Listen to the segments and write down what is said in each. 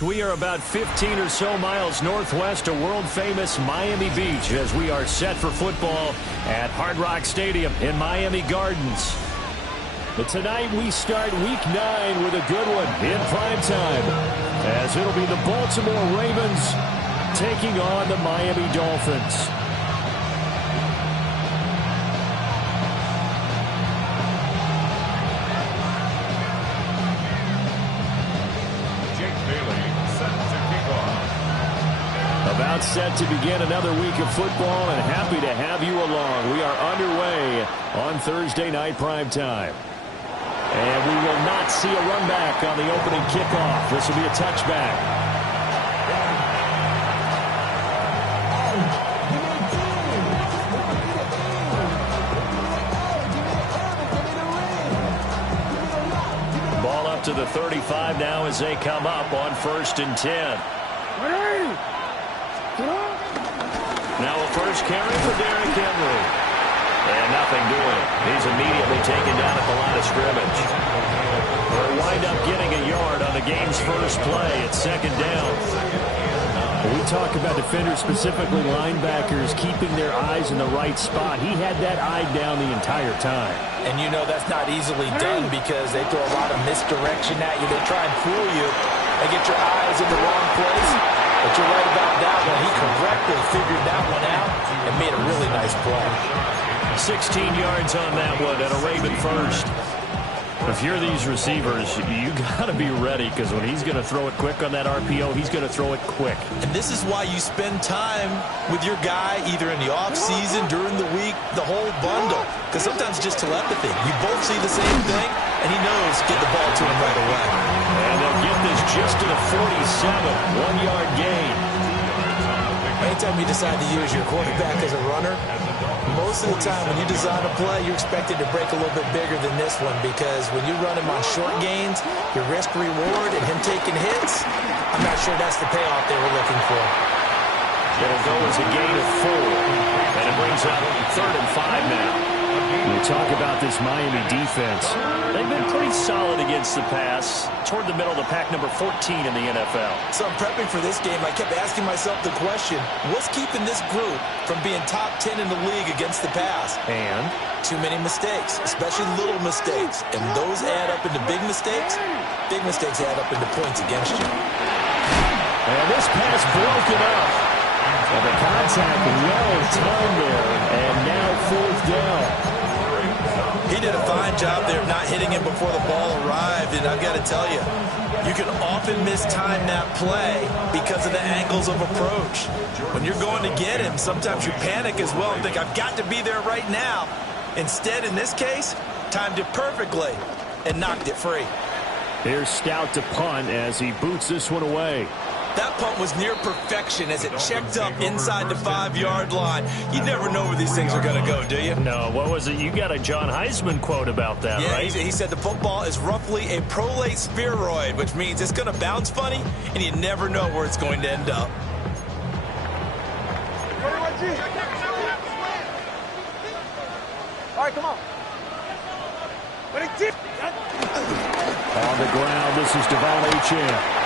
We are about 15 or so miles northwest of world-famous Miami Beach as we are set for football at Hard Rock Stadium in Miami Gardens. But tonight we start Week 9 with a good one in prime time, as it'll be the Baltimore Ravens taking on the Miami Dolphins. About set to begin another week of football, and happy to have you along. We are underway on Thursday night primetime. And we will not see a run back on the opening kickoff. This will be a touchback. Ball up to the 35 now as they come up on 1st and 10. Now a first carry for Derrick Henry. And nothing doing. He's immediately taken down at the line of scrimmage. They'll wind up getting a yard on the game's first play at 2nd down. When we talk about defenders, specifically linebackers, keeping their eyes in the right spot. He had that eye down the entire time. And you know that's not easily done because they throw a lot of misdirection at you. They try and fool you. They get your eyes in the wrong place. But you're right about that one. He correctly figured that one out and made a really nice play. 16 yards on that one and a Raven first. If you're these receivers, you got to be ready because when he's going to throw it quick on that RPO, he's going to throw it quick. And this is why you spend time with your guy either in the offseason, during the week, the whole bundle. Because sometimes it's just telepathy. You both see the same thing, and he knows get the ball to him right away. And they'll get this just to the 47, 1-yard gain. Anytime you decide to use your quarterback as a runner, most of the time when you design a play, you're expected to break a little bit bigger than this one because when you run him on short gains, your risk-reward and him taking hits, I'm not sure that's the payoff they were looking for. It'll go as a gain of 4, and it brings up 3rd and 5 now. We talk about this Miami defense. They've been pretty solid against the pass, toward the middle of the pack, number 14 in the NFL. So I'm prepping for this game. I kept asking myself the question, what's keeping this group from being top 10 in the league against the pass? And? Too many mistakes, especially little mistakes. And those add up into big mistakes. Big mistakes add up into points against you. And this pass broken up. And the contact well timed there. And now 4th down. He did a fine job there of not hitting him before the ball arrived, and I've got to tell you, you can often mistime that play because of the angles of approach. When you're going to get him, sometimes you panic as well and think, I've got to be there right now. Instead, in this case, timed it perfectly and knocked it free. Here's Stout to punt as he boots this one away. That punt was near perfection as it checked up inside the 5-yard line. You never know where these things are going to go, do you? No, what was it? You got a John Heisman quote about that, yeah, right? He said the football is roughly a prolate spheroid, which means it's going to bounce funny, and you never know where it's going to end up. All right, come on. On the ground, this is Devon Achane.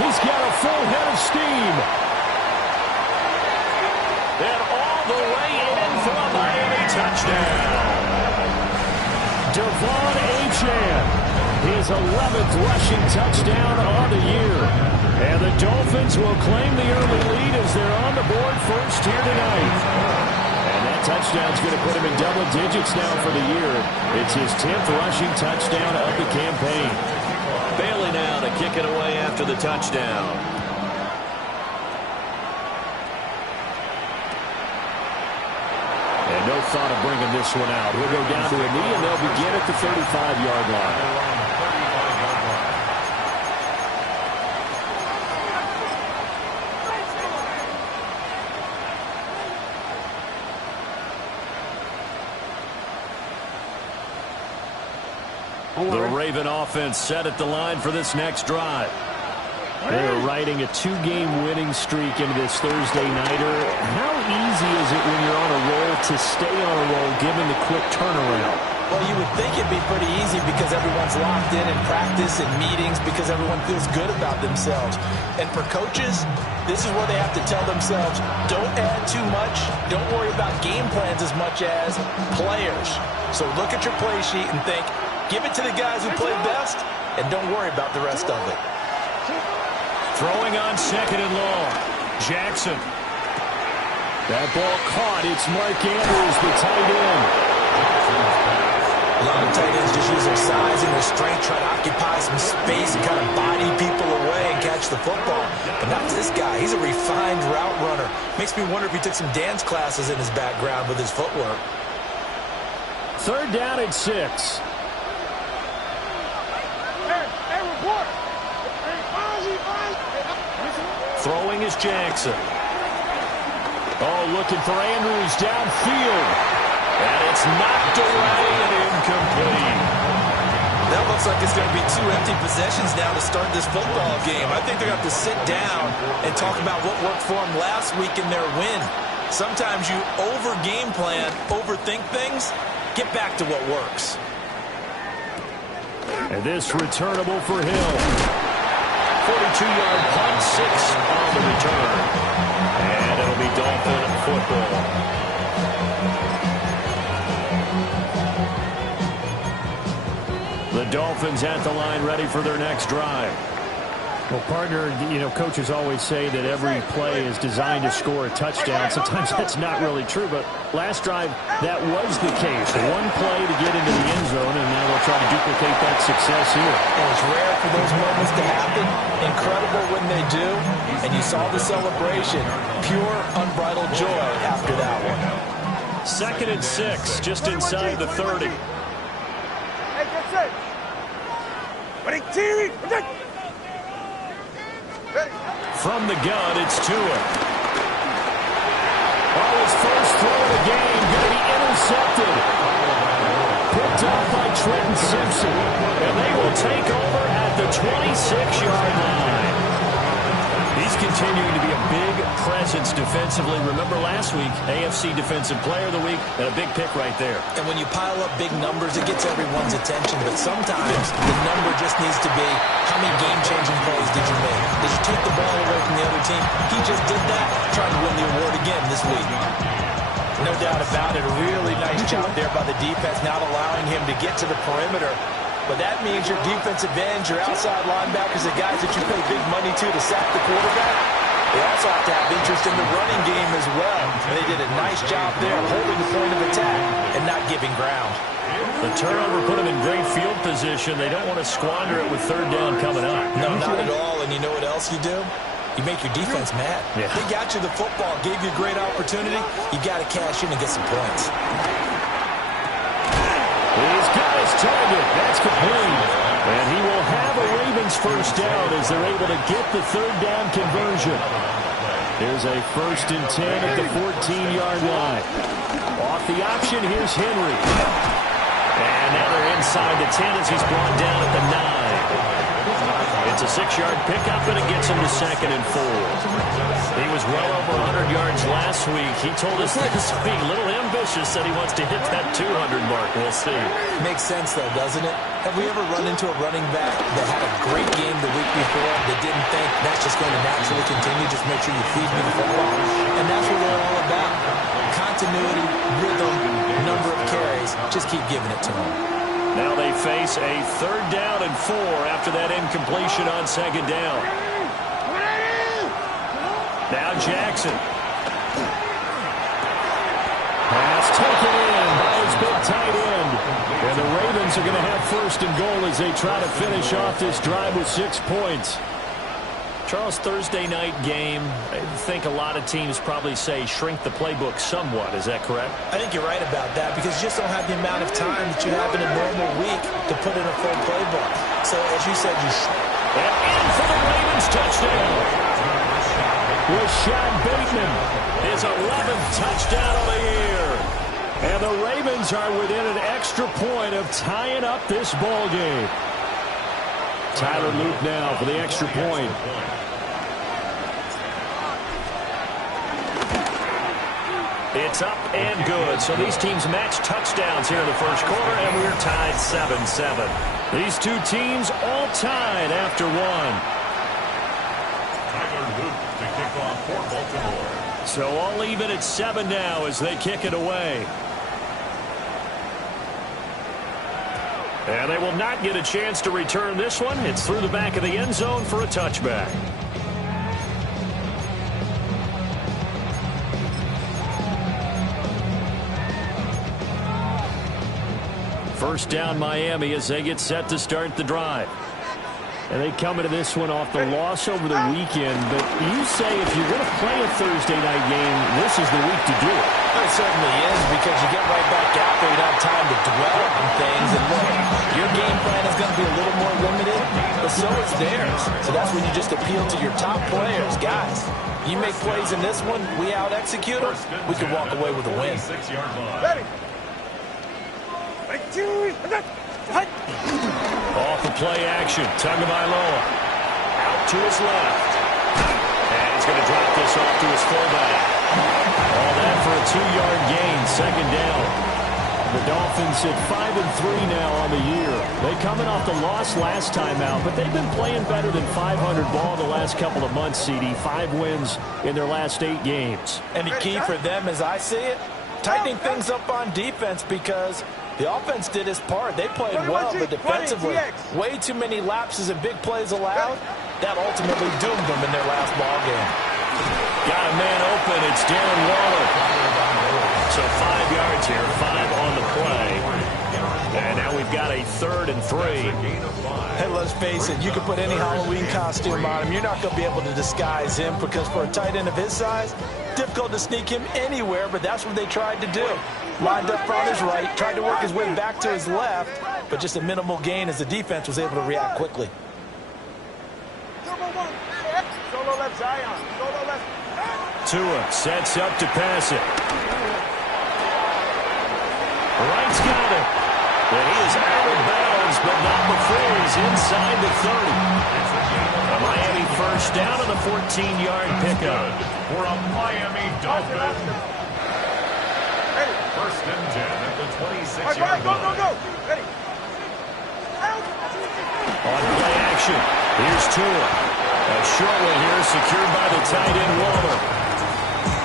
He's got a full head of steam. And all the way in for a Miami touchdown. Devon Achane, his 11th rushing touchdown on the year. And the Dolphins will claim the early lead as they're on the board first here tonight. And that touchdown's going to put him in double digits now for the year. It's his 10th rushing touchdown of the campaign. Bailey now to kick it away after the touchdown. And no thought of bringing this one out. He'll go down to a knee, and they'll begin at the 35-yard line. The Raven offense set at the line for this next drive. They're riding a 2-game winning streak into this Thursday nighter. How easy is it when you're on a roll to stay on a roll given the quick turnaround? Well, you would think it'd be pretty easy because everyone's locked in practice and meetings because everyone feels good about themselves. And for coaches, this is where they have to tell themselves, don't add too much. Don't worry about game plans as much as players. So look at your play sheet and think, give it to the guys who play best, and don't worry about the rest of it. Throwing on second and long. Jackson. That ball caught. It's Mark Andrews, the tight end. A lot of tight ends just use their size and their strength, try to occupy some space and kind of body people away and catch the football. But not this guy. He's a refined route runner. Makes me wonder if he took some dance classes in his background with his footwork. Third down and 6. Throwing is Jackson. Oh, looking for Andrews downfield. And it's knocked away and incomplete. That looks like it's going to be 2 empty possessions now to start this football game. I think they're going to have to sit down and talk about what worked for them last week in their win. Sometimes you over-game plan, overthink things. Get back to what works. And this returnable for Hill. 42-yard punt, 6 on the return. And it'll be Dolphin football. The Dolphins at the line, ready for their next drive. Well, partner, coaches always say that every play is designed to score a touchdown. Sometimes that's not really true, but last drive, that was the case. One play to get into the end zone, and now they'll try to duplicate that success here. And it's rare for those moments to happen. Incredible when they do. And you saw the celebration. Pure, unbridled joy after that one. Second and 6, just inside the 30. From the gun, it's Tua. Oh, his first throw of the game, going to be intercepted. Picked up by Trenton Simpson. And they will take over at the 26-yard line. He's continuing to be a big presence defensively. Remember last week, AFC Defensive Player of the Week, and a big pick right there. And when you pile up big numbers, it gets everyone's attention. But sometimes the number just needs to be, how many game-changing plays did you make? Did you take the ball away from the other team? He just did that, trying to win the award again this week. No doubt about it. A really nice job there by the defense, not allowing him to get to the perimeter. But that means your defensive ends, your outside linebackers, the guys that you pay big money to sack the quarterback, they also have to have interest in the running game as well. And they did a nice job there holding the point of attack and not giving ground. The turnover put them in great field position. They don't want to squander it with third down coming up. No, not at all. And you know what else you do? You make your defense mad. Yeah. They got you the football, gave you a great opportunity. You got to cash in and get some points. He's got his target. That's complete. And he will have a Ravens first down as they're able to get the third down conversion. Here's a 1st and 10 at the 14-yard line. Off the option, here's Henry. And now they're inside the 10 as he's brought down at the 9. It's a 6-yard pickup, and it gets him to 2nd and 4. He was well over 100 yards last week. He told us this week, a little ambitious, said he wants to hit that 200 mark. We'll see. Makes sense, though, doesn't it? Have we ever run into a running back that had a great game the week before that didn't think that's just going to naturally continue? Just make sure you feed me the football. And that's what they're all about. Continuity, rhythm, number of carries. Just keep giving it to them. Now they face a 3rd down and 4 after that incompletion on 2nd down. Now Jackson. Pass taken in by his big tight end. And the Ravens are going to have 1st and goal as they try to finish off this drive with 6 points. Charles, Thursday night game, I think a lot of teams probably say shrink the playbook somewhat. Is that correct? I think you're right about that because you just don't have the amount of time that you have in a normal week to put in a full playbook. So, as you said, and in for the Ravens touchdown. Rashad Bateman, his 11th touchdown of the year. And the Ravens are within an extra point of tying up this ball game. Tyler Luke now for the extra point. It's up and good. So these teams match touchdowns here in the first quarter, and we're tied 7-7. These two teams all tied after one. Tyler Luke to kick off for Baltimore. So all even at 7 now as they kick it away. And they will not get a chance to return this one. It's through the back of the end zone for a touchback. First down Miami as they get set to start the drive. And they come into this one off the loss over the weekend. But you say if you're going to play a Thursday night game, this is the week to do it. It certainly is, because you get right back out there. You don't have time to dwell on things. And look, your game plan is going to be a little more limited, but so is theirs. So that's when you just appeal to your top players. Guys, you make plays in this one, we out-execute them, we can walk away with a win. 6-yard line. Ready. Off the play action, Tagovailoa out to his left. And he's going to drop this off to his fullback. All that for a 2-yard gain, second down. The Dolphins at 5-3 now on the year. They coming off the loss last time out, but they've been playing better than 500 ball the last couple of months, CD. 5 wins in their last 8 games. And the key for them, as I see it, tightening things up on defense, because the offense did its part. They played well, but defensively, way too many lapses and big plays allowed. That ultimately doomed them in their last ball game. Got a man open. It's Darren Waller. So 5 yards here, 5 on the play. And now we've got a 3rd and 3. Hey, let's face it, you can put any Halloween costume on him. You're not going to be able to disguise him, because for a tight end of his size, difficult to sneak him anywhere, but that's what they tried to do. Lined up on his right, tried to work his way back to his left, but just a minimal gain as the defense was able to react quickly. Solo left Zion. Solo left. Tua sets up to pass it. Wright's got it. And he is out of bounds, but not before he's inside the 30. A Miami first down on the 14-yard pickup. For a Miami Dolphin. First and 10 at the 26-yard line. Go. Ready. On play action, here's Tua. A short one here, secured by the tight end Waller.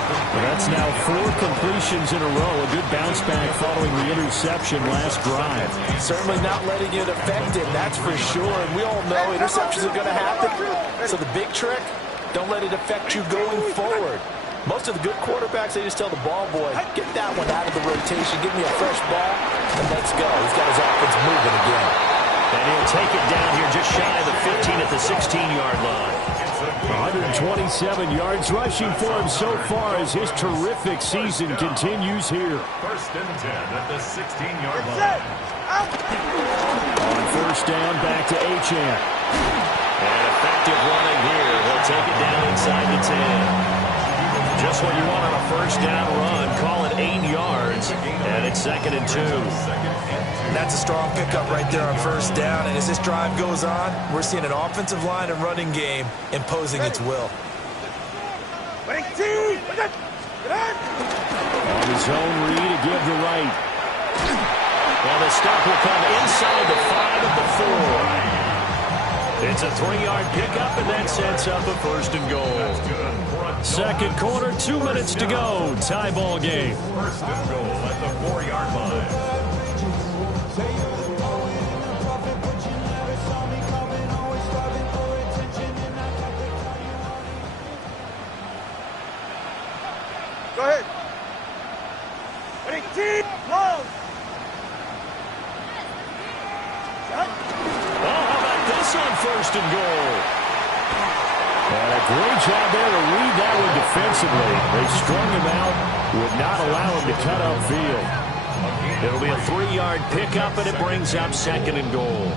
Well, that's now 4 completions in a row. A good bounce back following the interception last drive. Certainly not letting it affect him, that's for sure. And we all know interceptions are going to happen. So the big trick, don't let it affect you going forward. Most of the good quarterbacks, they just tell the ball boy, get that one out of the rotation, give me a fresh ball, and let's go. He's got his offense moving again. And he'll take it down here just shy of the 15 at the 16-yard line. 127 yards rushing for him so far as his terrific season continues here. First and 10 at the 16-yard line. On first down, back to Achane. And effective running here. He'll take it down inside the 10. Just what you want on a first down run. Call it 8 yards. And it's 2nd and 2. That's a strong pickup right there on first down. And as this drive goes on, we're seeing an offensive line and running game imposing its will. On his own read to give to Wright. And the stop will come inside the 5 at the 4. It's a 3-yard pickup, and that sets up a 1st and goal. Second quarter, 2 minutes to go. Tie ball game. First and goal at the 4-yard line. Go ahead. Ready, team, long. Oh, how about this on 1st and goal? And a great job there to read that one defensively. They strung him out, would not allow him to cut upfield. It'll be a 3-yard pickup, and it brings up 2nd and goal.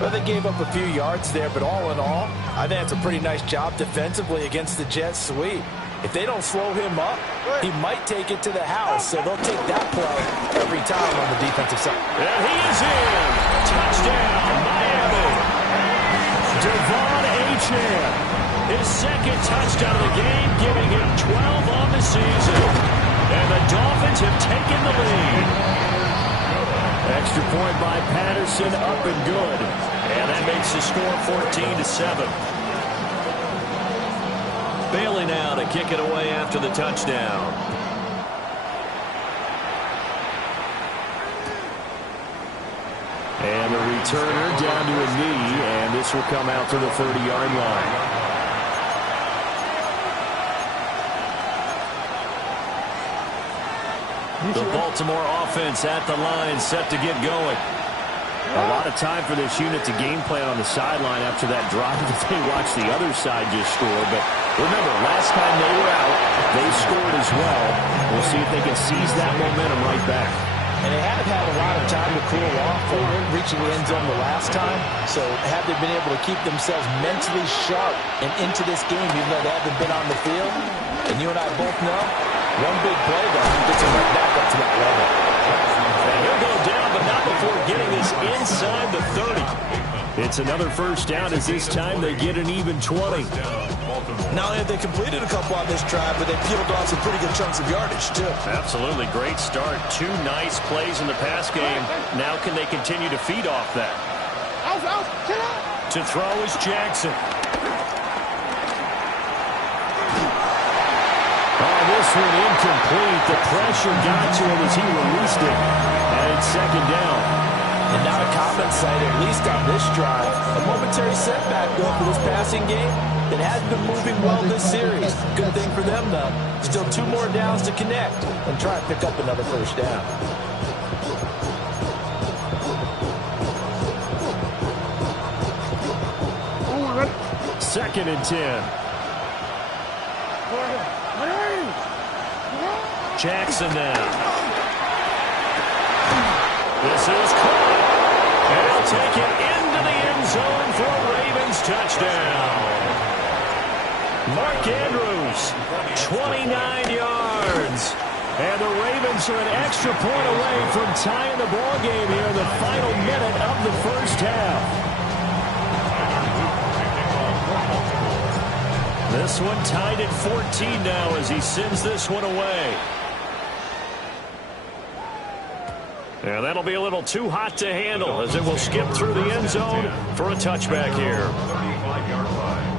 Well, they gave up a few yards there, but all in all, I think it's a pretty nice job defensively against the Jets sweep. If they don't slow him up, he might take it to the house, so they'll take that play every time on the defensive side. And he is in. Touchdown, Miami. Devon Achane. His 2nd touchdown of the game, giving him 12 on the season. And the Dolphins have taken the lead. Extra point by Patterson, up and good. And that makes the score 14-7. Bailey now to kick it away after the touchdown. And the returner down to a knee, and this will come out to the 30-yard line. The Baltimore offense at the line, set to get going. A lot of time for this unit to game plan on the sideline after that drive that they watched the other side just score. But remember, last time they were out, they scored as well. We'll see if they can seize that momentum right back. And they haven't had a lot of time to cool off from reaching the end zone the last time. So have they been able to keep themselves mentally sharp and into this game, even though they haven't been on the field? And you and I both know, one big play, though, gets them right back up to that level. And he'll go down, but not before getting this inside the 30. It's another first down, as this time they get an even 20. Not only have they completed a couple on this drive, but they peeled off some pretty good chunks of yardage, too. Absolutely. Great start. 2 nice plays in the pass game. Now can they continue to feed off that? To throw is Jackson. Oh, this one incomplete. The pressure got to him as he released it. And it's second down. And now a common sight, at least on this drive. A momentary setback, though, for this passing game that has been moving well this series. Good thing for them, though. Still 2 more downs to connect and try and pick up another first down. Second and 10. Jackson now. This is caught. And he'll take it into the end zone for a Ravens touchdown. Mark Andrews, 29 yards. And the Ravens are an extra point away from tying the ball game here in the final minute of the first half. This one tied at 14 now as he sends this one away. And that'll be a little too hot to handle as it will skip through the end zone for a touchback here. 35-yard line.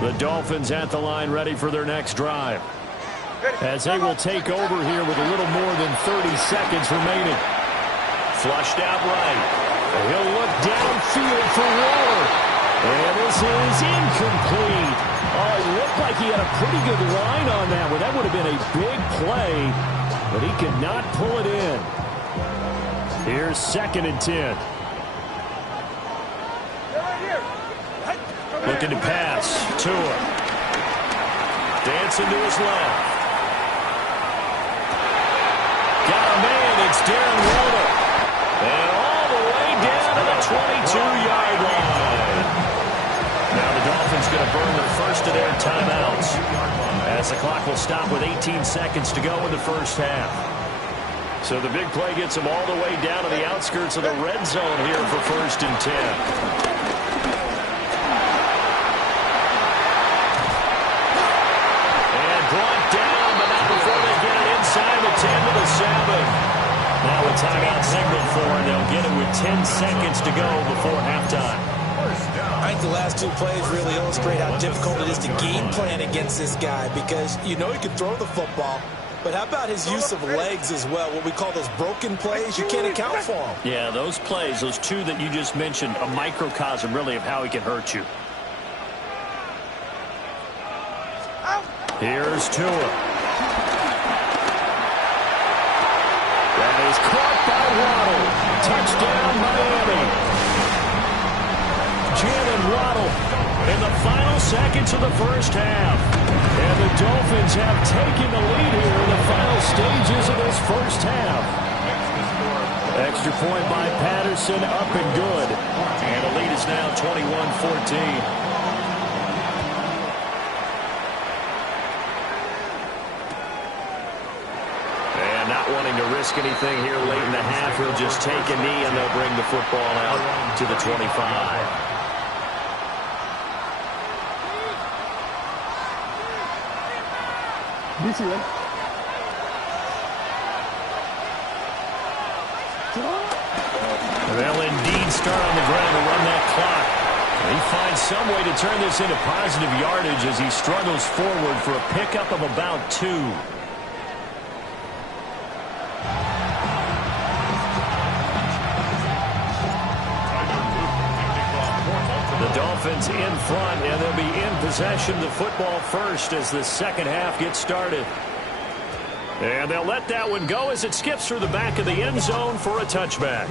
The Dolphins at the line ready for their next drive. As they will take over here with a little more than 30 seconds remaining. Flushed out right. He'll look downfield for Waller. And this is incomplete. Oh, it looked like he had a pretty good line on that one. That would have been a big play, but he could not pull it in. Here's second and 10. Looking to pass. Tua. Dancing to his left. Got a man. It's Darren Waller. And all the way down to the 22-yard line. Now the Dolphins going to burn the first of their timeouts as the clock will stop with 18 seconds to go in the first half. So the big play gets them all the way down to the outskirts of the red zone here for first and 10. Brought down, but not before they get it inside the 10 to the 7. Now a timeout signal for, and they'll get it with 10 seconds to go before halftime. I think the last 2 plays really illustrate how difficult it is to game plan against this guy because you know he can throw the football, but how about his use of legs as well, what we call those broken plays? You can't account for them. Yeah, those plays, those 2 that you just mentioned, a microcosm really of how he can hurt you. Here's Tua. That is caught by Waddle. Touchdown, Miami. Jalen Waddle in the final seconds of the first half. And the Dolphins have taken the lead here in the final stages of this first half. Extra point by Patterson, up and good. And the lead is now 21-14. Not wanting to risk anything here late in the half. He'll just take a knee, and they'll bring the football out to the 25. They'll indeed start on the ground to run that clock. He finds some way to turn this into positive yardage as he struggles forward for a pickup of about 2. The Dolphins in front, and they'll be in possession of the football first as the second half gets started. And they'll let that one go as it skips through the back of the end zone for a touchback.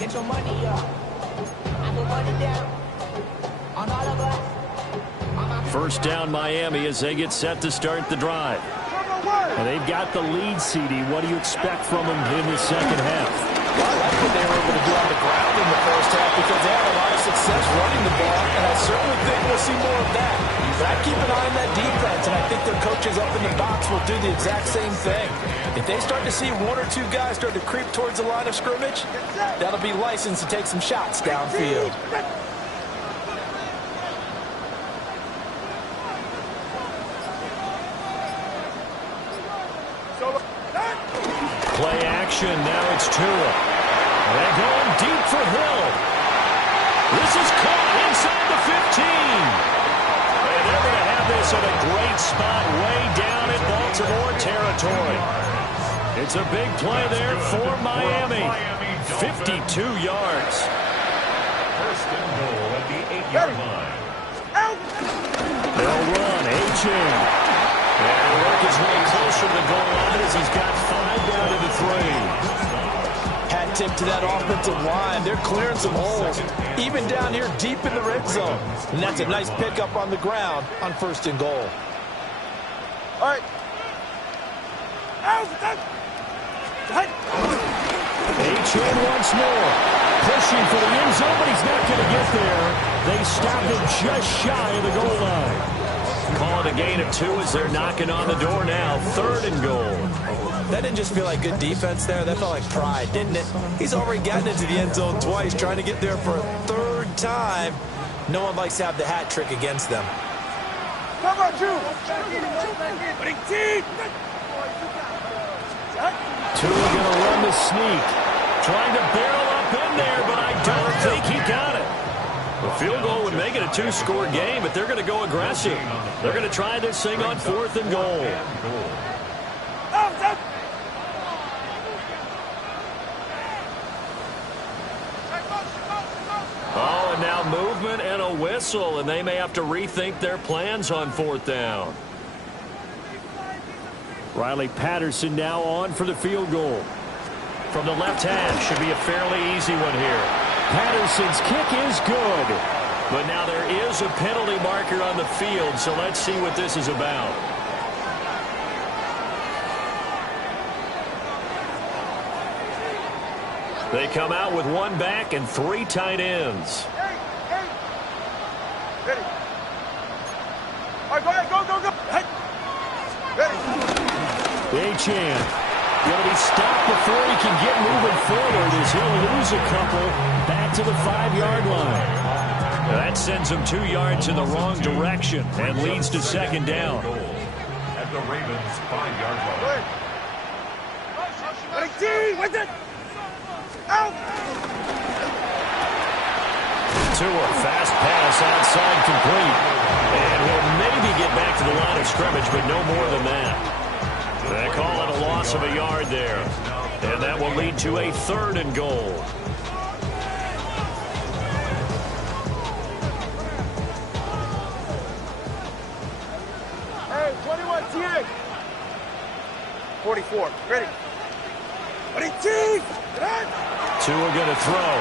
Get your money up. I put money down on all of us. First down Miami as they get set to start the drive. And they've got the lead, CD. What do you expect from them in the second half? Well, I like what they were able to do on the ground in the first half because they had a lot of success running the ball, and I certainly think we'll see more of that. But I keep an eye on that defense, and I think their coaches up in the box will do the exact same thing. If they start to see 1 or 2 guys start to creep towards the line of scrimmage, that'll be licensed to take some shots downfield. Play action. Now it's Tua. They're going deep for Hill. This is caught inside the 15. And they're going to have this in a great spot way down in Baltimore territory. It's a big play there for Miami. 52 yards. First and goal at the 8-yard line. They'll run. A-Chain. And he'll work his way closer to the goal line as he's got 5 down to the 3. Hat tip to that offensive line. They're clearing some holes, even down here deep in the red zone. And that's a nice pickup on the ground on first and goal. All right. A-Chain once more. Pushing for the end zone, but he's not going to get there. They stop him just shy of the goal line. Call it a gain of 2 as they're knocking on the door now. 3rd and goal. That didn't just feel like good defense there. That felt like pride, didn't it? He's already gotten into the end zone twice, trying to get there for a 3rd time. No one likes to have the hat trick against them. Come on, Drew. Tua going to run the sneak. Trying to barrel up in there, but I don't think he got it. The field goal would make it a 2-score game, but they're going to go aggressive. They're going to try this thing on 4th and goal. Oh, and now movement and a whistle, and they may have to rethink their plans on 4th down. Riley Patterson now on for the field goal. From the left hash, should be a fairly easy one here. Patterson's kick is good. But now there is a penalty marker on the field, so let's see what this is about. They come out with 1 back and 3 tight ends. Ready. All right, go ahead, go. Hey. Ready. A-Chan going to be stopped before he can get moving forward as he'll lose a couple back to the 5-yard line. That sends him 2 yards in the wrong direction and leads to 2nd down. At the Ravens' 5-yard line. Ready, T, with it. Out. Tua, fast pass outside complete. And he'll maybe get back to the line of scrimmage, but no more than that. They call it a loss of a yard there. And that will lead to a 3rd and goal. Hey, 21, TA. 44, ready. Ready, T. Tua going to throw.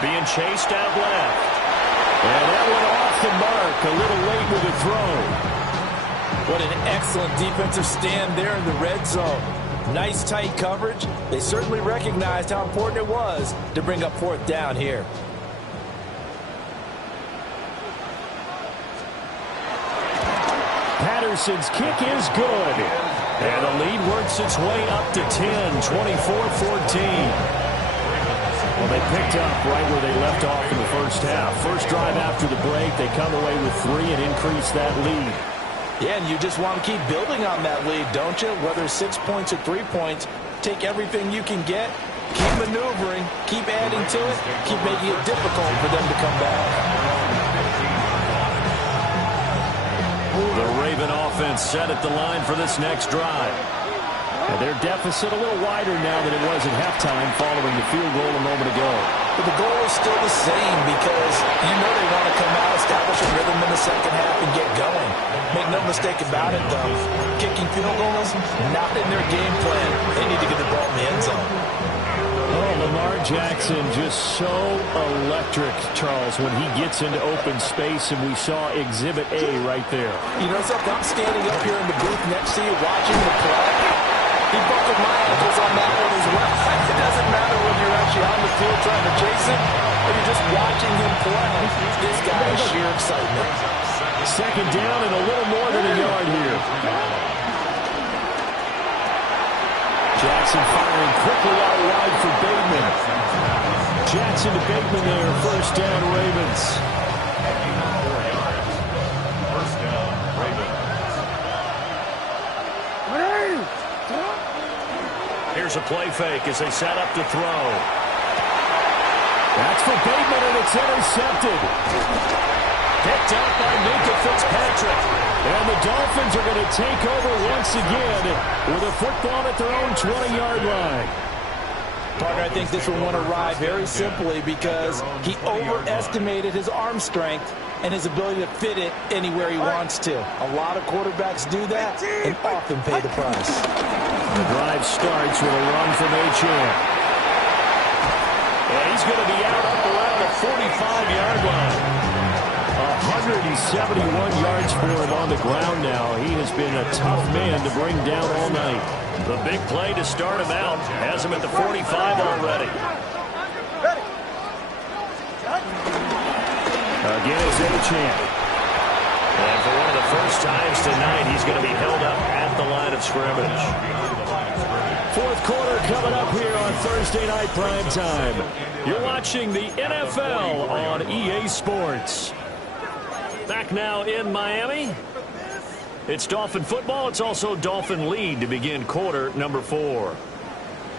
Being chased out left. And that went off the mark. A little late with the throw. What an excellent defensive stand there in the red zone. Nice tight coverage. They certainly recognized how important it was to bring up 4th down here. Patterson's kick is good. And the lead works its way up to 10, 24-14. Well, they picked up right where they left off in the first half. First drive after the break, they come away with 3 and increase that lead. Yeah, and you just want to keep building on that lead, don't you? Whether 6 points or 3 points, take everything you can get, keep maneuvering, keep adding to it, keep making it difficult for them to come back. The Raven offense set at the line for this next drive. And their deficit a little wider now than it was at halftime following the field goal a moment ago. But the goal is still the same because you know they want to come out, establish a rhythm in the second half, and get going. Make no mistake about it, though. Kicking field goals, not in their game plan. They need to get the ball in the end zone. Oh, Lamar Jackson just so electric, Charles, when he gets into open space, and we saw Exhibit A right there. You know something? I'm standing up here in the booth next to you watching the play. He buckled my ankles on that one as well. It doesn't matter whether you're actually on the field trying to chase him or you're just watching him play. This guy is sheer excitement. Second down and a little more than a yard here. Jackson firing quickly out wide for Bateman. Jackson to Bateman there. First down, Ravens. First down, Ravens. Here's a play fake as they set up to throw. That's for Bateman, and it's intercepted. Picked up by Minkah Fitzpatrick. And the Dolphins are going to take over once again with a football at their own 20-yard line. Parker, I think this one went awry very simply because he overestimated his arm strength and his ability to fit it anywhere he wants to. A lot of quarterbacks do that and often pay the price. The drive starts with a run from Achane. And he's going to be out up around the 45-yard line. 171 yards for him on the ground now. He has been a tough man to bring down all night. The big play to start him out has him at the 45 already. Again, it's Achane. And for one of the first times tonight, he's going to be held up at the line of scrimmage. Fourth quarter coming up here on Thursday Night Prime Time. You're watching the NFL on EA Sports. Back now in Miami. It's Dolphin football. It's also Dolphin lead to begin quarter number 4.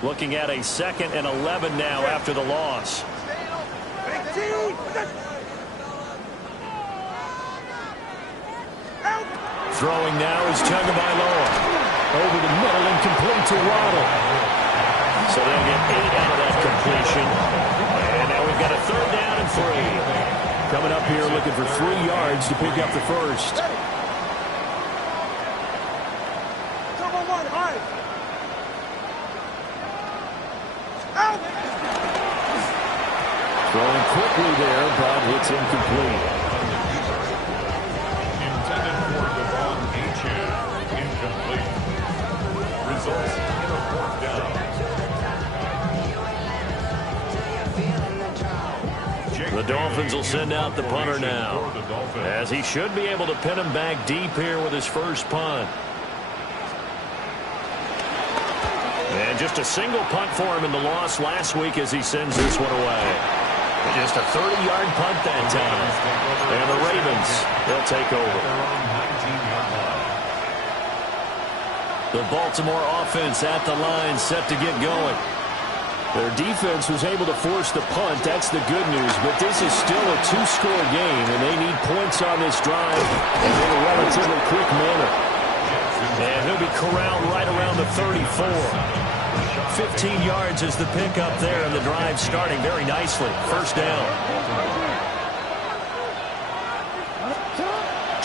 Looking at a 2nd and 11 now after the loss. Throwing now is Tagovailoa. Over the middle and complete to Waddle. So they'll get 8 out of that completion. And now we've got a 3rd down and 3. Coming up here looking for 3 yards to pick up the first. Throwing quickly there, but it's incomplete. Intended for Devon Achane. Incomplete. Results in a 4th down. The Dolphins will send out the punter now, as he should be able to pin him back deep here with his first punt. And just a single punt for him in the loss last week as he sends this one away. Just a 30-yard punt that time. And the Ravens, they'll take over. The Baltimore offense at the line, set to get going. Their defense was able to force the punt. That's the good news. But this is still a 2-score game, and they need points on this drive and in a relatively quick manner. And he'll be corralled right around the 34. 15 yards is the pickup there, and the drive starting very nicely. First down.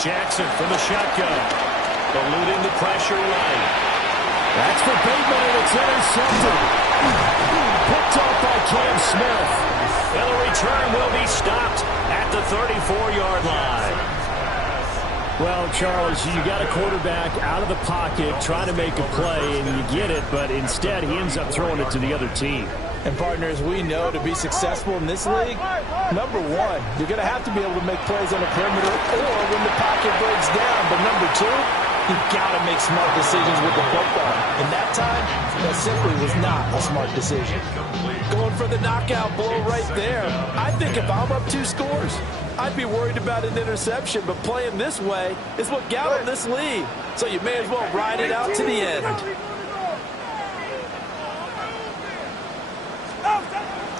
Jackson from the shotgun. Eluding the pressure right. That's for Bateman, and it's intercepted. Picked off by Cam Smith. And the return will be stopped at the 34-yard line. Well, Charles, you got a quarterback out of the pocket trying to make a play, and you get it, but instead he ends up throwing it to the other team. And partners, we know to be successful in this league, number one, you're going to have to be able to make plays on the perimeter or when the pocket breaks down. But number two, you've got to make smart decisions with the football. In that time, that simply was not a smart decision. Going for the knockout blow right there. I think if I'm up 2 scores, I'd be worried about an interception. But playing this way is what got him this lead. So you may as well ride it out to the end.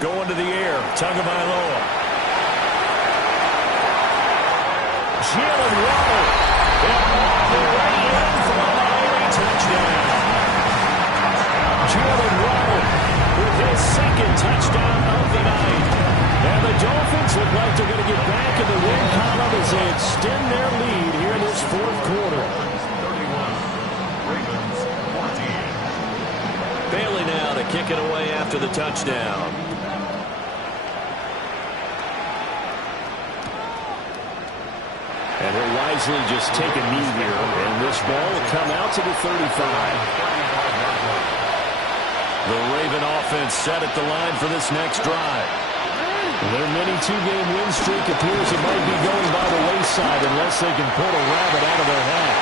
Going to the air, Tagovailoa. Jalen Waddle. And the way in for a Miami touchdown. Jalen Waddle with his second touchdown of the night. And the Dolphins look like they're going to get back in the win column as they extend their lead here in this fourth quarter. 31, Ravens 14. Bailey now to kick it away after the touchdown. And he'll wisely just take a knee here, and this ball will come out to the 35. The Raven offense set at the line for this next drive. Their mini 2-game win streak appears it might be going by the wayside unless they can pull a rabbit out of their hat.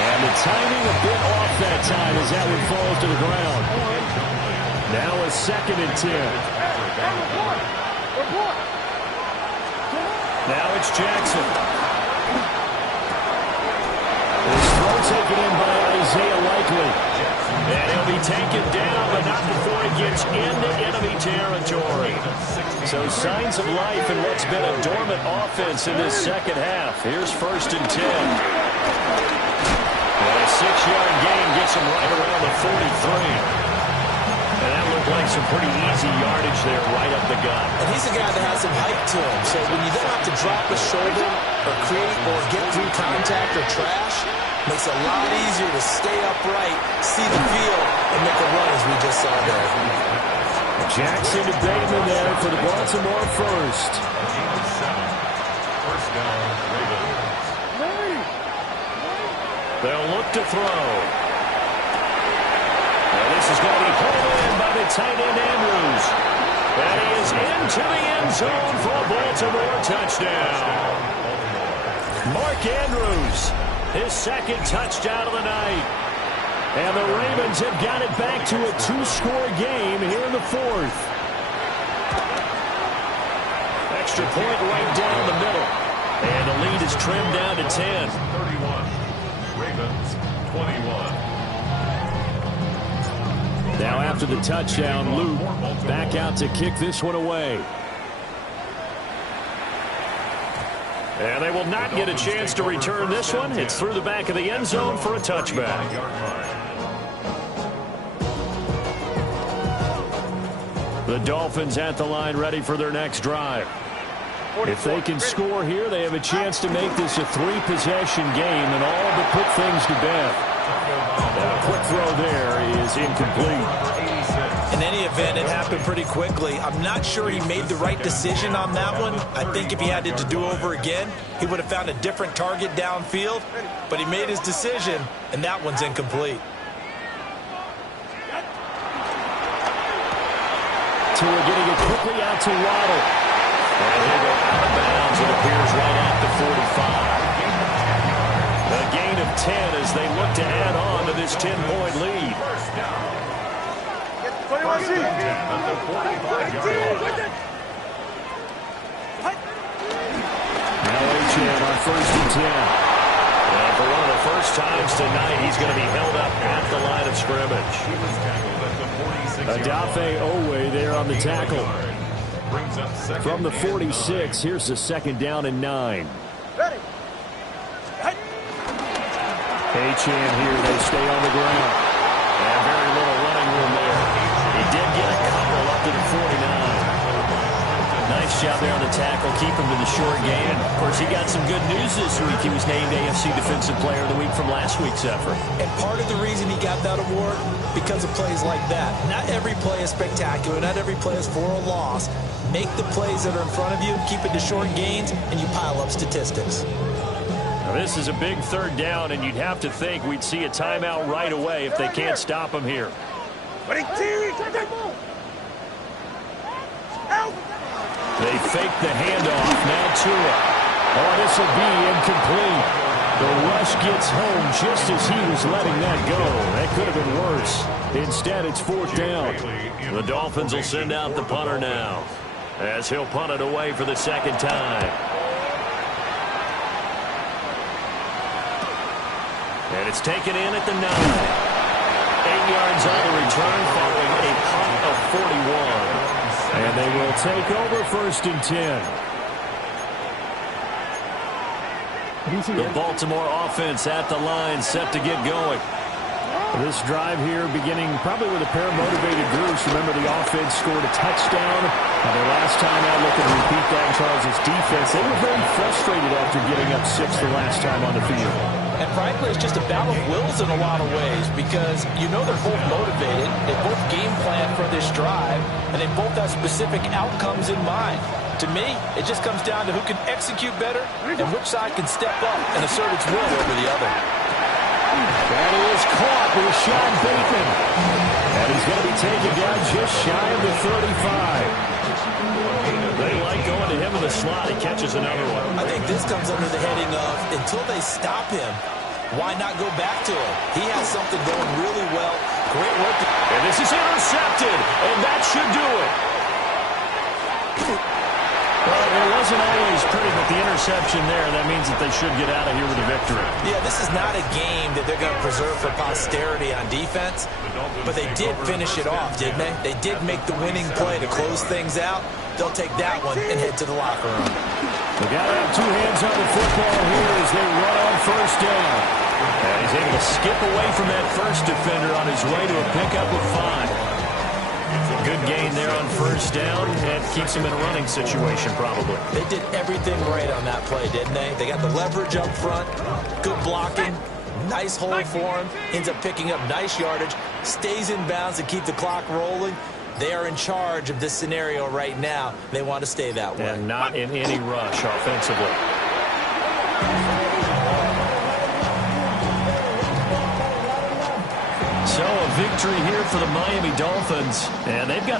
And the timing a bit off that time as that one falls to the ground. Now a 2nd and 10. Now it's Jackson. This throw taken in by Isaiah Likely. And he'll be taken down, but not before he gets into enemy territory. So signs of life in what's been a dormant offense in this second half. Here's 1st and 10. And a 6-yard gain gets him right around the 43. And that looked like some pretty easy yardage there right up the gut. And he's a guy that has some height to him. So when you don't have to drop a shoulder or create or get through contact or trash, makes it a lot easier to stay upright, see the field, and make a run as we just saw there. Jackson to Bateman there for the Baltimore first. 1st down, Ravens. They'll look to throw. And this is going to be pulled in by the tight end Andrews. And he is into the end zone for a Baltimore touchdown. Mark Andrews, his 2nd touchdown of the night. And the Ravens have got it back to a 2-score game here in the 4th. Extra point right down the middle. And the lead is trimmed down to 10. 31, Ravens 21. Now after the touchdown, Luke back out to kick this one away. And they will not get a chance to return this one. It's through the back of the end zone for a touchback. The Dolphins at the line ready for their next drive. If they can score here, they have a chance to make this a 3-possession game and all but put things to bed. A quick throw there is incomplete. In any event, it happened pretty quickly. I'm not sure he made the right decision on that one. I think if he had it to do over again, he would have found a different target downfield. But he made his decision, and that one's incomplete. Tua getting it quickly out to Waddle. And he'll go out of bounds. It appears right at the 45. A gain of 10 as they look to add on to this 10-point lead. Now Achane on 1st and 10. And for one of the first times tonight, he's going to be held up at the line of scrimmage. Odafe Owe there on the tackle. From the 46, here's the 2nd down and 9. Achane here, they stay on the ground. And very little running room there. He did get a couple up to the 49. Nice job there on the tackle, keep him to the short game. Of course, he got some good news this week. He was named AFC Defensive Player of the Week from last week's effort. And part of the reason he got that award, because of plays like that. Not every play is spectacular. Not every play is for a loss. Make the plays that are in front of you, keep it to short gains, and you pile up statistics. Now, this is a big 3rd down, and you'd have to think we'd see a timeout right away if they can't stop him here. They fake the handoff. Now Tua. Oh, this will be incomplete. The rush gets home just as he was letting that go. That could have been worse. Instead, it's 4th down. The Dolphins will send out the punter now, as he'll punt it away for the 2nd time. And it's taken in at the 9. 8 yards on the return following a punt of 41. And they will take over 1st and 10. The Baltimore offense at the line, set to get going. This drive here beginning probably with a pair of motivated groups. Remember, the offense scored a touchdown. The last time out, looking to repeat that, Charles' defense, they were very frustrated after giving up 6 the last time on the field. And frankly, it's just a battle of wills in a lot of ways because you know they're both motivated. They both game plan for this drive, and they both have specific outcomes in mind. To me, it just comes down to who can execute better and which side can step up and assert its will over the other. That is caught with Sean Bateman. And he's going to be taken down just shy of the 35. They like going to him in the slot. He catches another one. I think this comes under the heading of until they stop him, why not go back to him? He has something going really well. Great work. And this is intercepted, and that should do it. Well, it wasn't always pretty, but the interception there, that means that they should get out of here with a victory. Yeah, this is not a game that they're going to preserve for posterity on defense, but they did finish it off, didn't they? They did make the winning play to close things out. They'll take that one and head to the locker room. They got to have 2 hands on the football here as they run on 1st down. And he's able to skip away from that first defender on his way to a pickup of 5. Good gain there on 1st down, and keeps him in a running situation probably. They did everything right on that play, didn't they? They got the leverage up front, good blocking, nice hole for him, ends up picking up nice yardage, stays in bounds to keep the clock rolling. They are in charge of this scenario right now. They want to stay that way. And not in any rush offensively. So a victory here for the Miami Dolphins, and they've got a